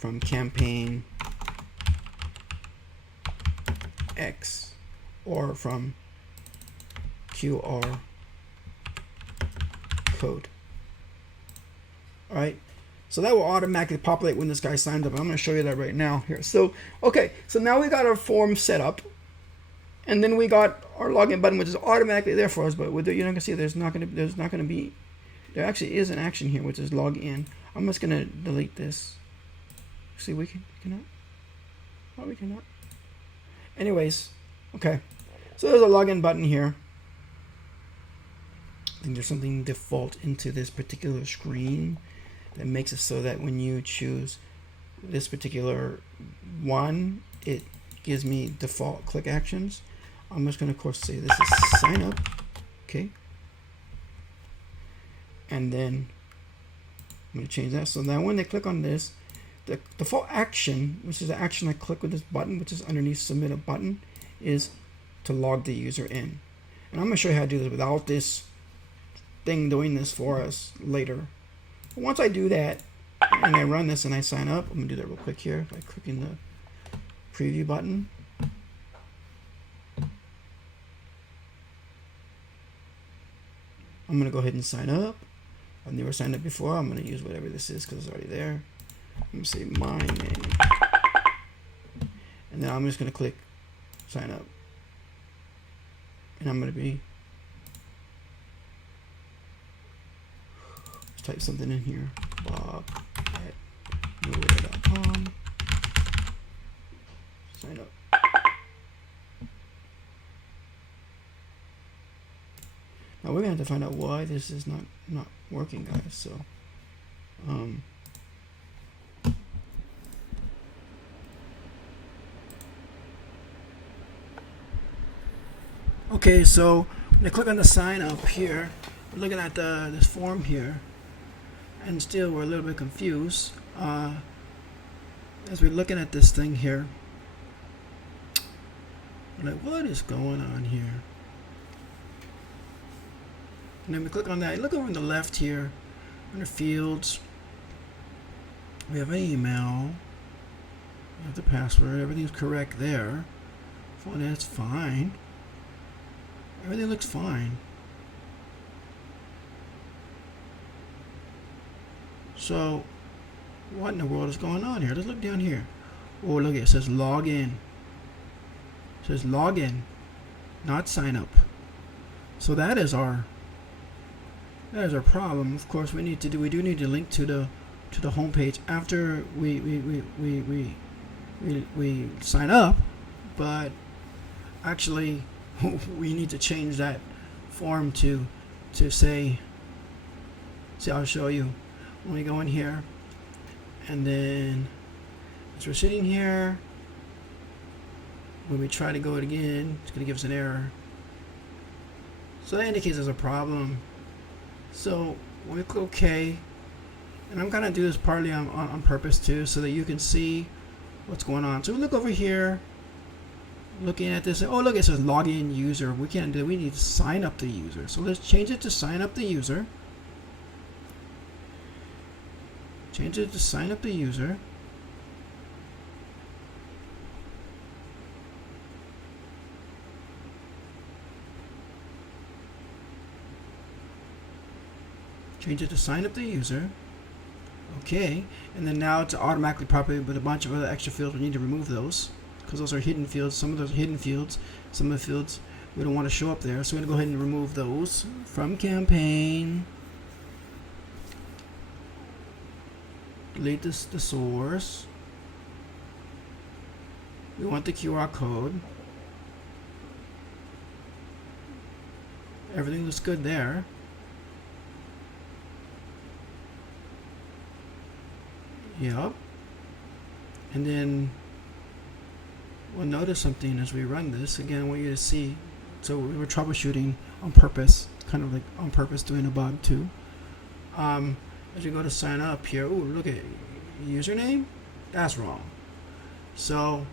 from campaign X or from QR code. All right, so that will automatically populate when this guy signs up. I'm going to show you that right now here. So okay, so now we got our form set up, and then we got our login button, which is automatically there for us. But with the, you're not going to see there actually is an action here, which is log in. I'm just going to delete this. See, we cannot. Oh, we cannot. Anyways, okay. So there's a login button here. I think there's something default into this particular screen that makes it so that when you choose this particular one, it gives me default click actions. I'm just going to, of course, say this is sign up. Okay. And then I'm going to change that. So now when they click on this, the default action, which is the action I click with this button, which is underneath submit a button, is to log the user in. And I'm going to show you how to do this without this thing doing this for us later. But once I do that and I run this and I sign up, I'm going to do that real quick here by clicking the preview button. I'm going to go ahead and sign up. I've never signed up before. I'm going to use whatever this is because it's already there. I'm going to say my name. And then I'm just going to click sign up. And I'm going to be, let's type something in here. bob@nowhere.com. Sign up. Now we're going to have to find out why this is not working, guys. So, okay, so when I click on the sign up here, we're looking at this form here, and still we're a little bit confused as we're looking at this thing here. We're like, what is going on here? And then we click on that. Look over on the left here, under fields. We have an email. We have the password. Everything's correct there. Phone, that's fine. Everything looks fine. So, what in the world is going on here? Let's look down here. Oh, look, it says log in. It says log in, not sign up. So that is our problem. Of course, we do need to link to the home page after we sign up, but actually we need to change that form to say, I'll show you. When we go in here, and then as we're sitting here, when we try to go it again, it's going to give us an error. So that indicates there's a problem. So when we click OK, and I'm going to do this partly on purpose too, so that you can see what's going on. So we look over here, looking at this. Oh, look, it says login user. We can't do it. We need to sign up the user. So let's change it to sign up the user. Change it to sign up the user. Change it to sign up the user. Okay, and then now to automatically populate with a bunch of other extra fields. We need to remove those because those are hidden fields. Some of those are hidden fields. Some of the fields we don't want to show up there. So we're going to go ahead and remove those from campaign. Delete the source. We want the QR code. Everything looks good there. Yep. And then we'll notice something as we run this. Again, I want you to see. So we were troubleshooting on purpose, kind of like on purpose doing a bug too. As we go to sign up here, ooh, look at username. That's wrong. So I'm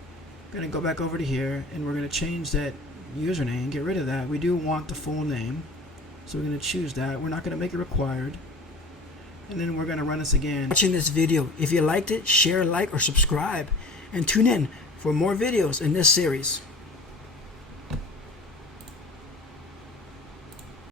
gonna go back over to here, and we're gonna change that username. Get rid of that. We do want the full name, so we're gonna choose that. We're not gonna make it required. and then we're going to run this again. Watching this video. If you liked it, share, like, or subscribe, and tune in for more videos in this series.